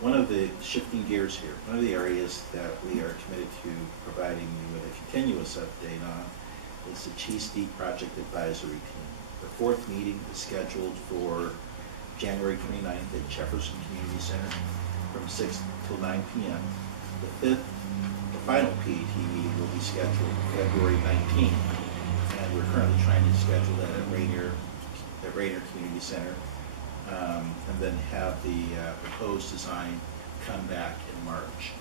one of the, shifting gears here, one of the areas that we are committed to providing you with a continuous update on is the Cheasty Project Advisory Team. The fourth meeting is scheduled for January 29th at Jefferson Community Center from 6 till 9 p.m. The fifth, the final PAT meeting will be scheduled February 19th, and we're currently trying to schedule that at Rainier Community Center, and then have the proposed design come back in March.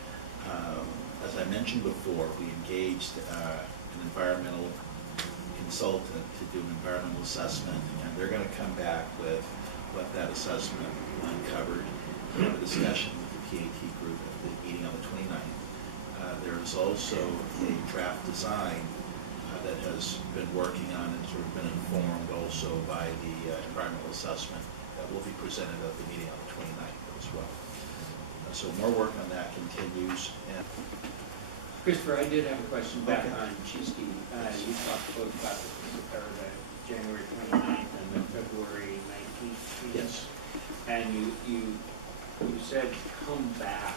As I mentioned before, we engaged an environmental consultant to do an environmental assessment, and they're going to come back with what that assessment uncovered in a discussion with the PAT group at the meeting on the 29th. There is also a draft design that has been working on and sort of been informed also by the environmental assessment that will be presented at the meeting on the 29th as well. So more work on that continues. And Christopher, I did have a question back Okay. on Cheasty. You talked both about the January 29th and the February 19th. yes, And you said come back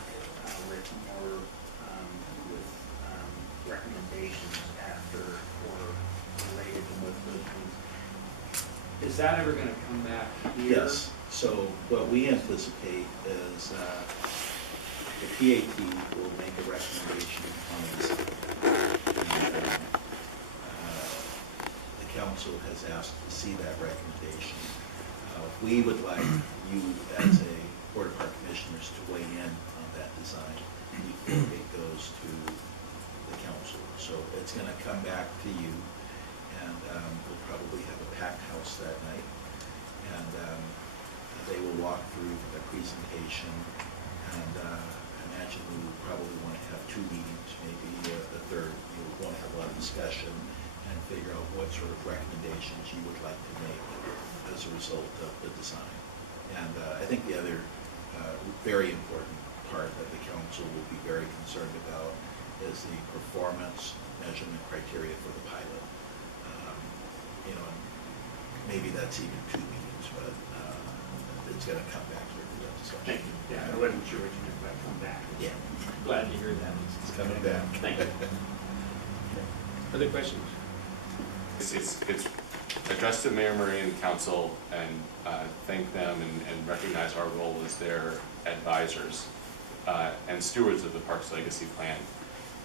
with more with recommendations after or related to both those things. Is that ever going to come back here? yes. So what we anticipate is the PAT will make a recommendation on this. And, the council has asked to see that recommendation. We would like you as a Board of Park Commissioners to weigh in on that design before it goes to the council. So it's going to come back to you, and we'll probably have a packed house that night. And they will walk through a presentation, and imagine we will probably want to have two meetings, maybe the third. You'll want to have a lot of discussion and figure out what sort of recommendations you would like to make as a result of the design. And I think the other very important part that the council will be very concerned about is the performance measurement criteria for the pilot. You know, maybe that's even two meetings, but it's going to come back here for that discussion. Thank you. Yeah, I wasn't sure what you meant by come back. Yeah, Glad to hear that. it's coming back. Thank you. Other questions? It's addressed to Mayor Murray and the council, and thank them and recognize our role as their advisors and stewards of the Parks Legacy Plan,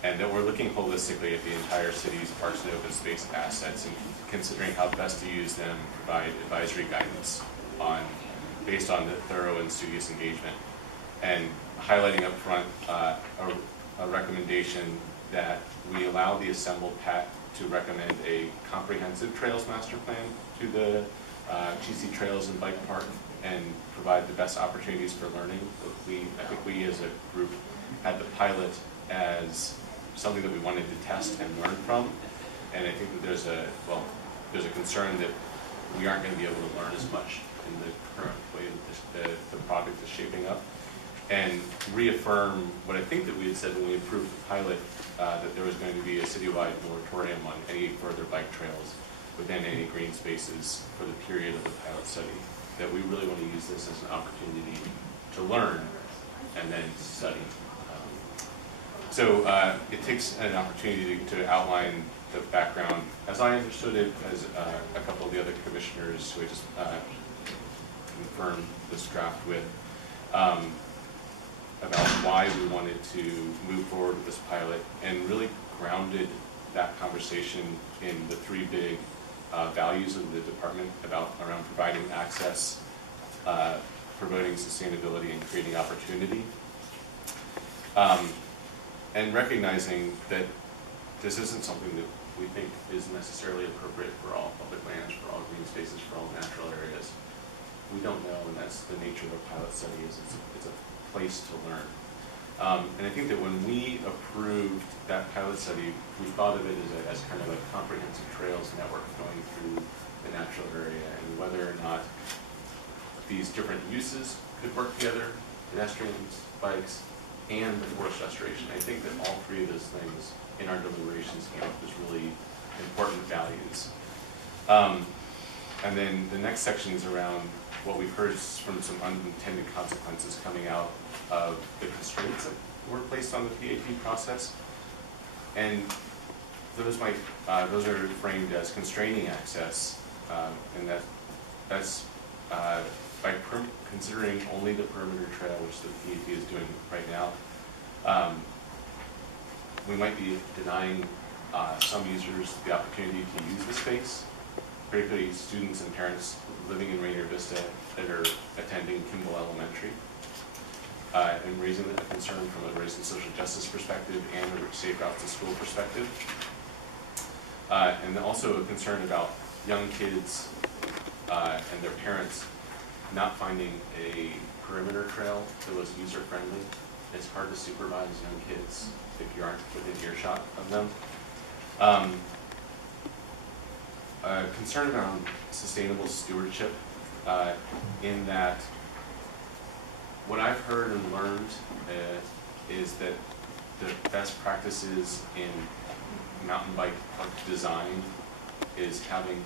and that we're looking holistically at the entire city's parks and open space assets and considering how best to use them, provide advisory guidance based on the thorough and studious engagement, and highlighting up front a recommendation that we allow the assembled PAT to recommend a comprehensive trails master plan to the Cheasty Trails and Bike Park and provide the best opportunities for learning. I think we as a group had the pilot as something that we wanted to test and learn from, and I think that there's a concern that we aren't going to be able to learn as much in the current way that the project is shaping up, and reaffirm what I think that we had said when we approved the pilot, that there was going to be a citywide moratorium on any further bike trails within any green spaces for the period of the pilot study, that we really want to use this as an opportunity to learn and then study. So it takes an opportunity to outline the background, as I understood it, as a couple of the other commissioners who I just confirmed this draft with, about why we wanted to move forward with this pilot, and really grounded that conversation in the three big values of the department around providing access, promoting sustainability, and creating opportunity. And recognizing that this isn't something that we think is necessarily appropriate for all public lands, for all green spaces, for all natural areas. We don't know, and that's the nature of a pilot study, is it's a place to learn. And I think that when we approved that pilot study, we thought of it as kind of a comprehensive trails network going through the natural area, and whether or not these different uses could work together, pedestrians, bikes, and the forest restoration. I think that all three of those things in our deliberations came up as really important values. And then the next section is around what we've heard from some unintended consequences coming out of the constraints that were placed on the PAT process. And those are framed as constraining access, and that's by considering only the perimeter trail, which the PAT is doing right now. We might be denying some users the opportunity to use the space, particularly students and parents living in Rainier Vista that are attending Kimball Elementary, and raising a concern from a race and social justice perspective and a safe routes to school perspective. And also a concern about young kids and their parents not finding a perimeter trail that was user-friendly. It's hard to supervise young kids if you aren't within earshot of them. Concern around sustainable stewardship, in that what I've heard and learned is that the best practices in mountain bike park design is having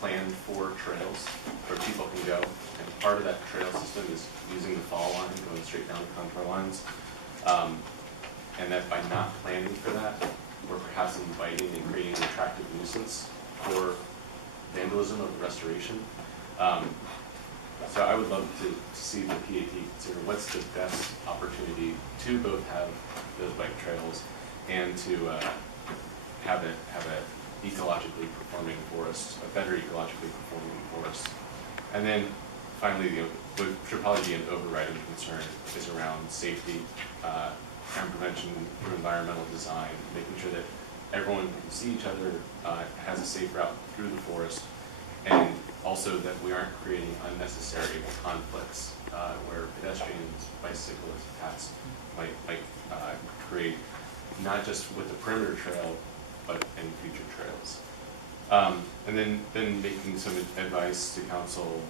planned for trails where people can go, and part of that trail system is using the fall line, going straight down the contour lines, and that by not planning for that, we're perhaps inviting and creating an attractive nuisance for vandalism or restoration. So I would love to see the PAT consider what's the best opportunity to both have those bike trails and to have a ecologically performing forest, a better ecologically performing forest. And then finally, what should probably be an overriding concern is around safety, crime prevention through environmental design, making sure that everyone can see each other, has a safe route through the forest, and also that we aren't creating unnecessary conflicts where pedestrians, bicyclists, paths might create, not just with the perimeter trail, but in future trails. And then making some advice to council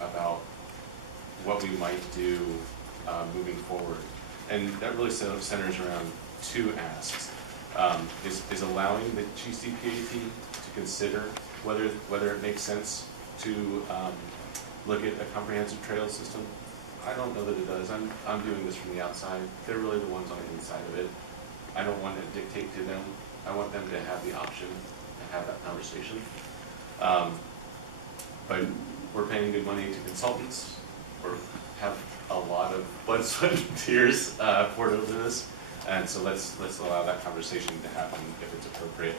about what we might do moving forward. And that really centers around two asks. Is allowing the Cheasty PAT to consider whether it makes sense to look at a comprehensive trail system. I don't know that it does. I'm doing this from the outside. They're really the ones on the inside of it. I don't want to dictate to them. I want them to have the option to have that conversation. But we're paying good money to consultants. We have a lot of blood, sweat, and tears poured over this, and so let's allow that conversation to happen if it's appropriate.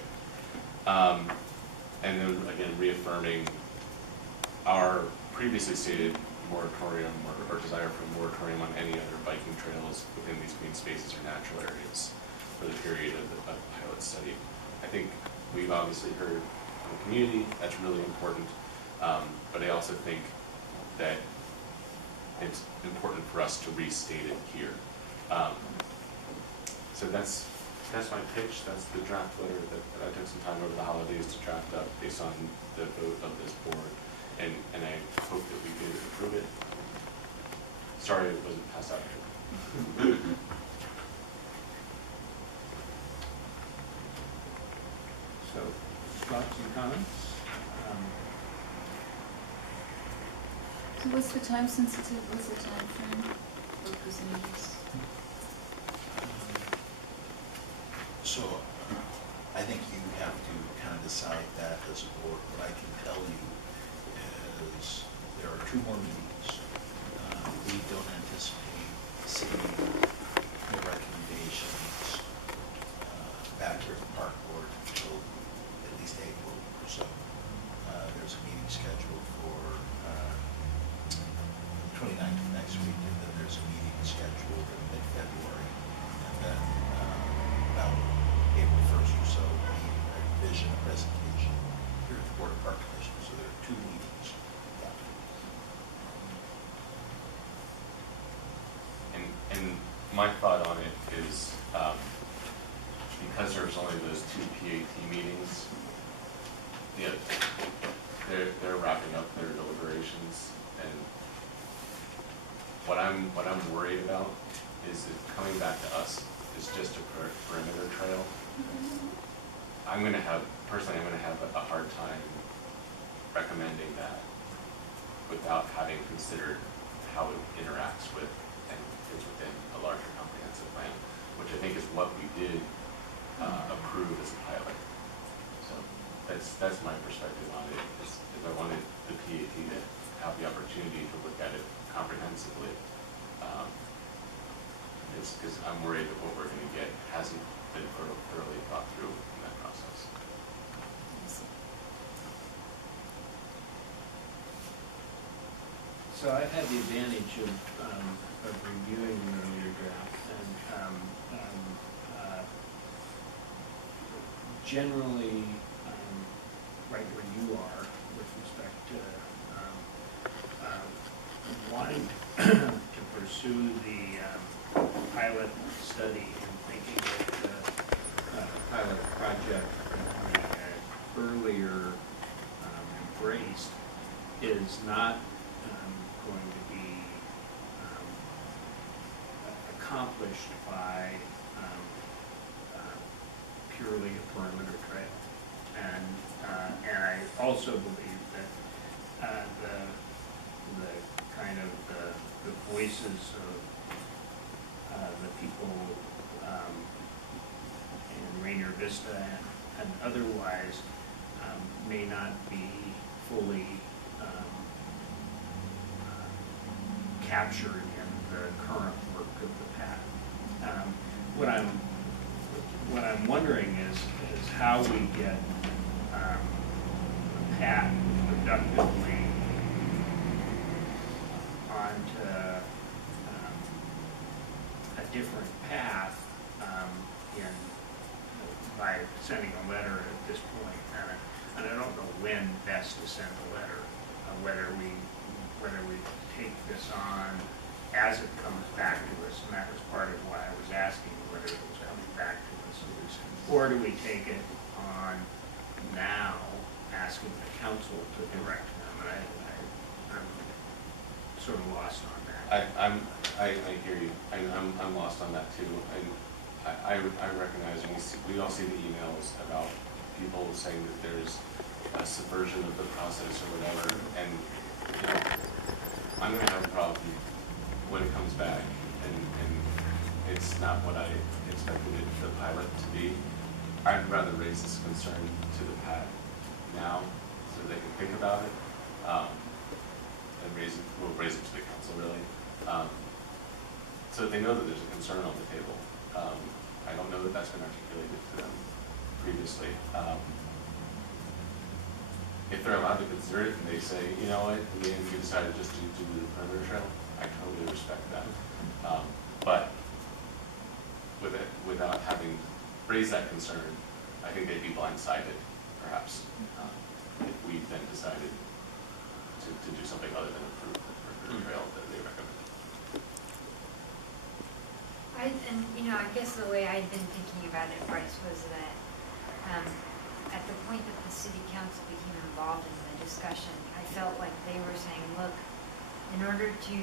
And then again, reaffirming our previously stated moratorium or desire for a moratorium on any other biking trails within these green spaces or natural areas for the period of the pilot study. I think we've obviously heard from the community, that's really important, but I also think that it's important for us to restate it here. So that's my pitch. That's the draft letter that I took some time over the holidays to draft up based on the vote of this board, and I hope that we could approve it. Sorry it wasn't passed out here. So, thoughts and comments? So what's the time sensitive, what's the time frame for presenting this? So I think you have to kind of decide that as a board. What I can tell you is there are 2 more meetings. We don't anticipate seeing the recommendations back here at the park board until at least April or so. There's a meeting scheduled for 29th of next week, and then there's a meeting scheduled in mid-February, and then about April 1st or so, a vision presentation here at the Board of Park Commission. So there are 2 meetings. And my thought on it is, because there's only those 2 PAT meetings, yeah, they're wrapping up their deliberations, and what I'm worried about is that coming back to us is just a perimeter trail. I'm gonna have a hard time recommending that without having considered how it interacts with and fits within a larger comprehensive plan, which I think is what we did approve as a pilot. So that's my perspective on it. Is I wanted the PAT to have the opportunity to look at it comprehensively. It's because I'm worried that what we're going to get hasn't been thoroughly thought through in that process. So I've had the advantage of reviewing the earlier draft, and generally, right where you are with respect to wanting to pursue the pilot study and thinking that the pilot project earlier embraced is not going to be accomplished by purely a perimeter trail. And I also believe that the kind of the voices of the people in Rainier Vista and otherwise may not be fully captured in the current work of the path. What I'm wondering is how we get the path productively onto a different path by sending a letter at this point. And I don't know when best to send a letter, whether we take this on as it comes back to us, and that was part of why I was asking whether it was coming back to us, or do we take it on now, asking the council to direct them? And I'm sort of lost on that. I hear you. I'm lost on that too. I recognize, and we all see the emails about people saying that there's a subversion of the process or whatever, and you know, I'm going to have a problem when it comes back, and it's not what I expected the pilot to be. I'd rather raise this concern to the PAT now, so they can think about it, and we'll raise it to the council really, so that they know that there's a concern on the table. I don't know that that's been articulated to them previously. If they're allowed to consider it and they say, you know what, in the end we decided just to do the perimeter trail, I totally respect that. But without having raised that concern, I think they'd be blindsided, perhaps, if we then decided to do something other than approve the perimeter trail that they recommend. I guess the way I'd been thinking about it, Bryce, was that at the point that the city council became involved in the discussion, I felt like they were saying, look, in order to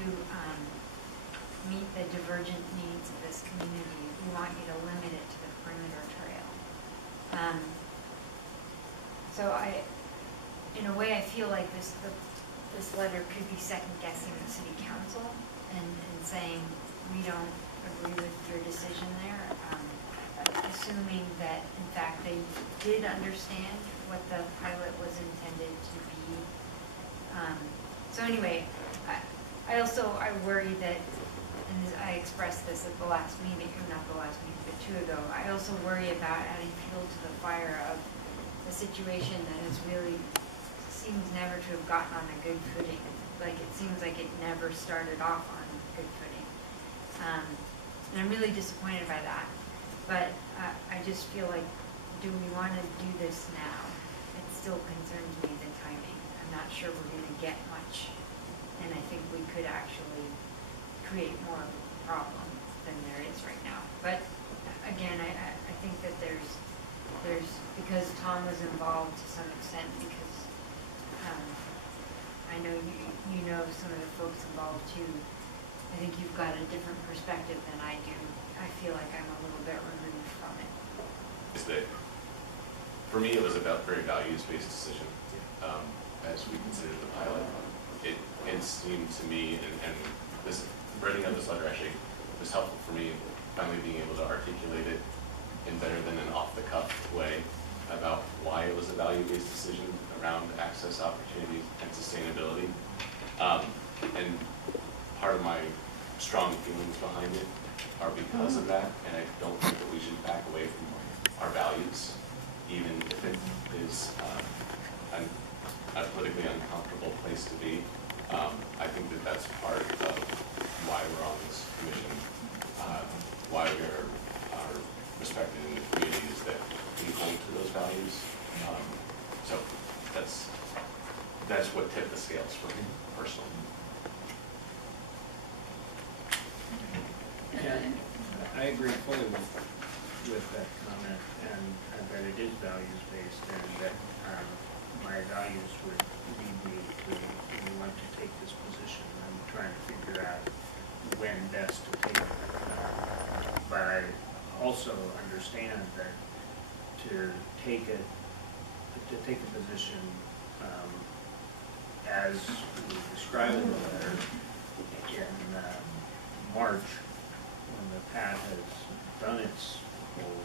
meet the divergent needs of this community, we want you to limit it to the perimeter trail. So in a way, I feel like this letter could be second guessing the city council and saying, we don't agree with your decision there, assuming that in fact they did understand what the pilot was intended to be. So anyway, I worry that, and I expressed this at the last meeting, or not the last meeting, but 2 ago, I also worry about adding fuel to the fire of a situation that has really seems never to have gotten on a good footing. Like it seems like it never started off on good footing. And I'm really disappointed by that. But I just feel like, do we want to do this now? It still concerns me, the timing. I'm not sure we're going to get much. And I think we could actually create more of a problem than there is right now. But again, I think that there's because Tom was involved to some extent, because I know you know some of the folks involved too. I think you've got a different perspective than I do. I feel like I'm a little bit removed from it. For me, it was a very values-based decision. as we considered the pilot. It seemed to me, and this writing of this letter actually was helpful for me, finally being able to articulate it in better than an off-the-cuff way about why it was a value-based decision around access opportunities and sustainability. And part of my strong feelings behind it are because of that, and I don't think that we should back away from our values, even if it is a politically uncomfortable place to be. I think that that's part of why we're on this commission, why we are respected in the community, is that we hold to those values. So that's what tipped the scales for me personally. And I agree fully with that comment, and that it is values-based, and that my values would lead me to want to take this position. I'm trying to figure out when best to take it. But I also understand that to take a position as we described in the letter in March, when the PAT has done its whole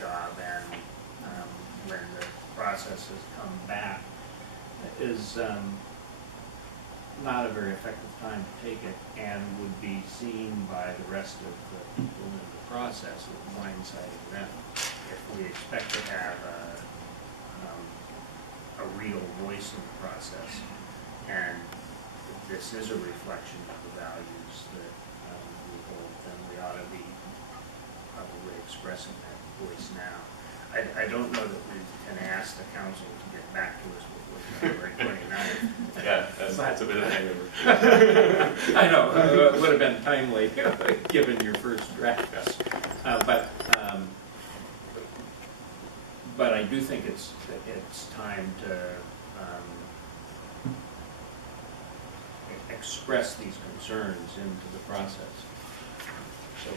job and when the process has come back, is not a very effective time to take it, and would be seen by the rest of the people in the process as blindsiding them. If we expect to have a real voice in the process, and this is a reflection of the values that we hold, then we ought to be probably expressing that voice now. I don't know that we can ask the council to get back to us before February 29th. Yeah, that's a bit of a hangover. I know, it would have been timely, given your first drafts. But I do think it's time to express these concerns into the process. So,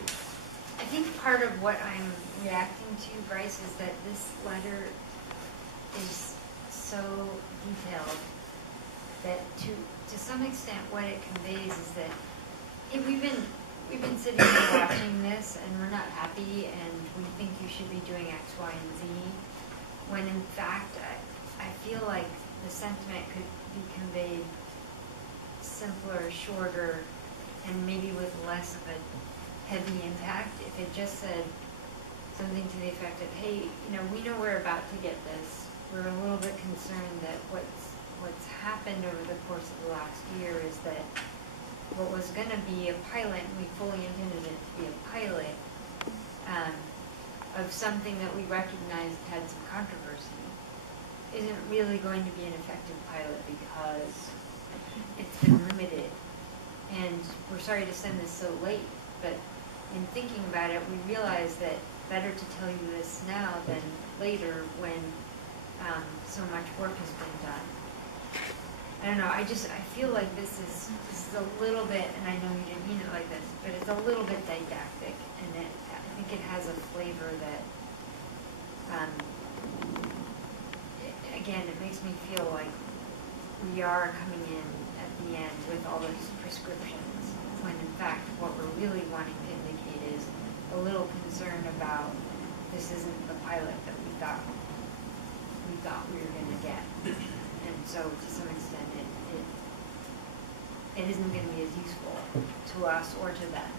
I think part of what I'm reacting to, Bryce, is that this letter is so detailed that to some extent what it conveys is that we've been sitting here watching this and we're not happy and we think you should be doing X, Y, and Z, when in fact I feel like the sentiment could be conveyed simpler, shorter, and maybe with less of a heavy impact if it just said something to the effect of, hey, we know we're about to get this. We're a little bit concerned that what's happened over the course of the last year is that what was going to be a pilot, and we fully intended it to be a pilot, of something that we recognized had some controversy, isn't really going to be an effective pilot because it's been limited. And we're sorry to send this so late, but in thinking about it, we realize that better to tell you this now than later when so much work has been done. I don't know, I feel like this is a little bit, and I know you didn't mean it like this, but it's a little bit didactic, and I think it has a flavor that, again, it makes me feel like we are coming in at the end with all those prescriptions, when in fact what we're really wanting to indicate is a little concern about this isn't the pilot that we thought we were going to get. And so to some extent it isn't going to be as useful to us or to them.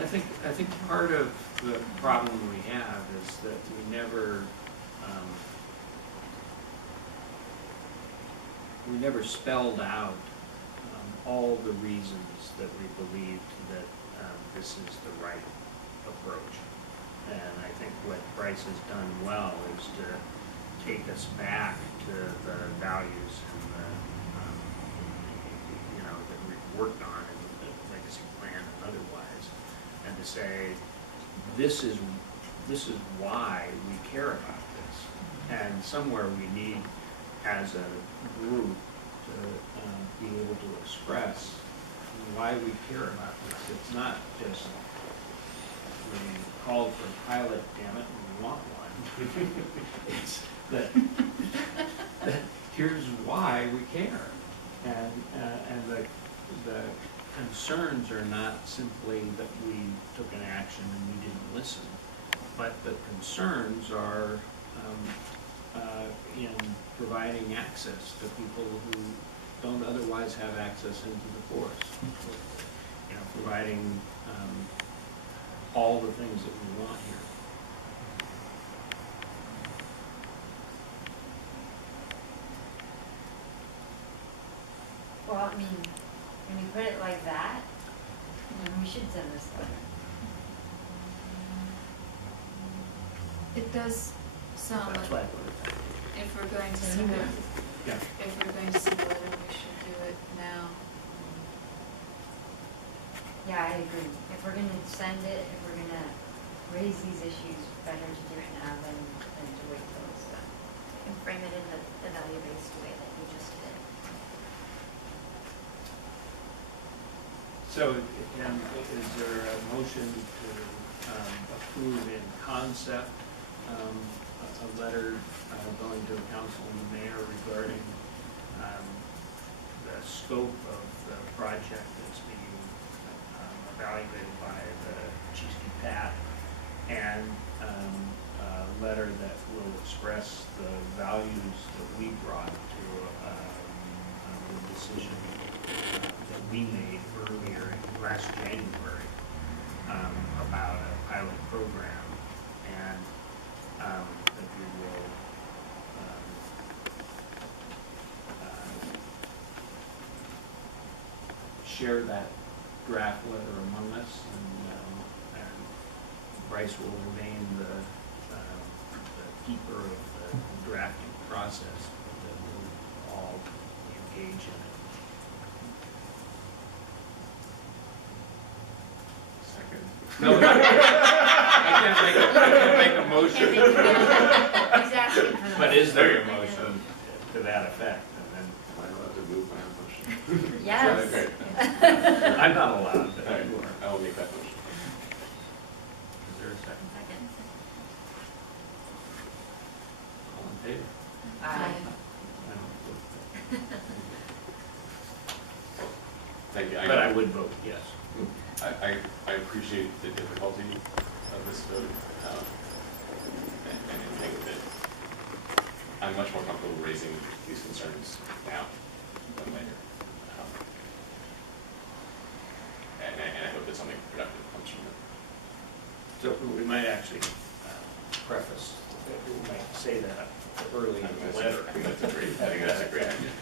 I think part of the problem we have is that we never spelled out all the reasons that we believed that this is the right approach. And I think what Bryce has done well is to take us back to the values and that we've worked on in the legacy plan and otherwise, and to say this is why we care about this, and somewhere we need as a group to be able to express why we care about this. It's not just we called for a pilot, damn it, and we want one. It's that here's why we care. And the concerns are not simply that we took an action and we didn't listen, but the concerns are in providing access to people who don't otherwise have access into the forest. You know, providing all the things that we want here. Well, I mean, when you put it like that, then we should send this letter. It does sound That's why I like put it that way. if we're going to send it, Yeah. if we're going to send a letter, we should do it now. Yeah, I agree. If we're gonna send it, if we're gonna raise these issues, better to do it now than to wait till it's done. And frame it in the value-based way that you just did. So, is there a motion to approve in concept a letter going to the council and the mayor regarding the scope of the project that's being evaluated by the Cheasty Pat, and a letter that will express the values that we brought to the decision that we made earlier last January about a pilot program, and that we will share that draft letter among us, and Bryce will remain the keeper of the drafting process, that we'll all engage in it. Second. No, I can't make a motion. He's asking for the. But is there a motion to that effect? And then, Am I allowed to move my own motion? Yes. Okay. I'm not allowed, but All right, you are. I will make that motion. Is there a second? Second. All in favor? Aye. I don't vote. Thank you. But I would vote yes. I appreciate the difficulty of this vote, and I think that I'm much more comfortable raising these concerns now than later. And I hope that something productive comes from it. So we might actually preface, we might say that early in the letter. I think that's a great idea.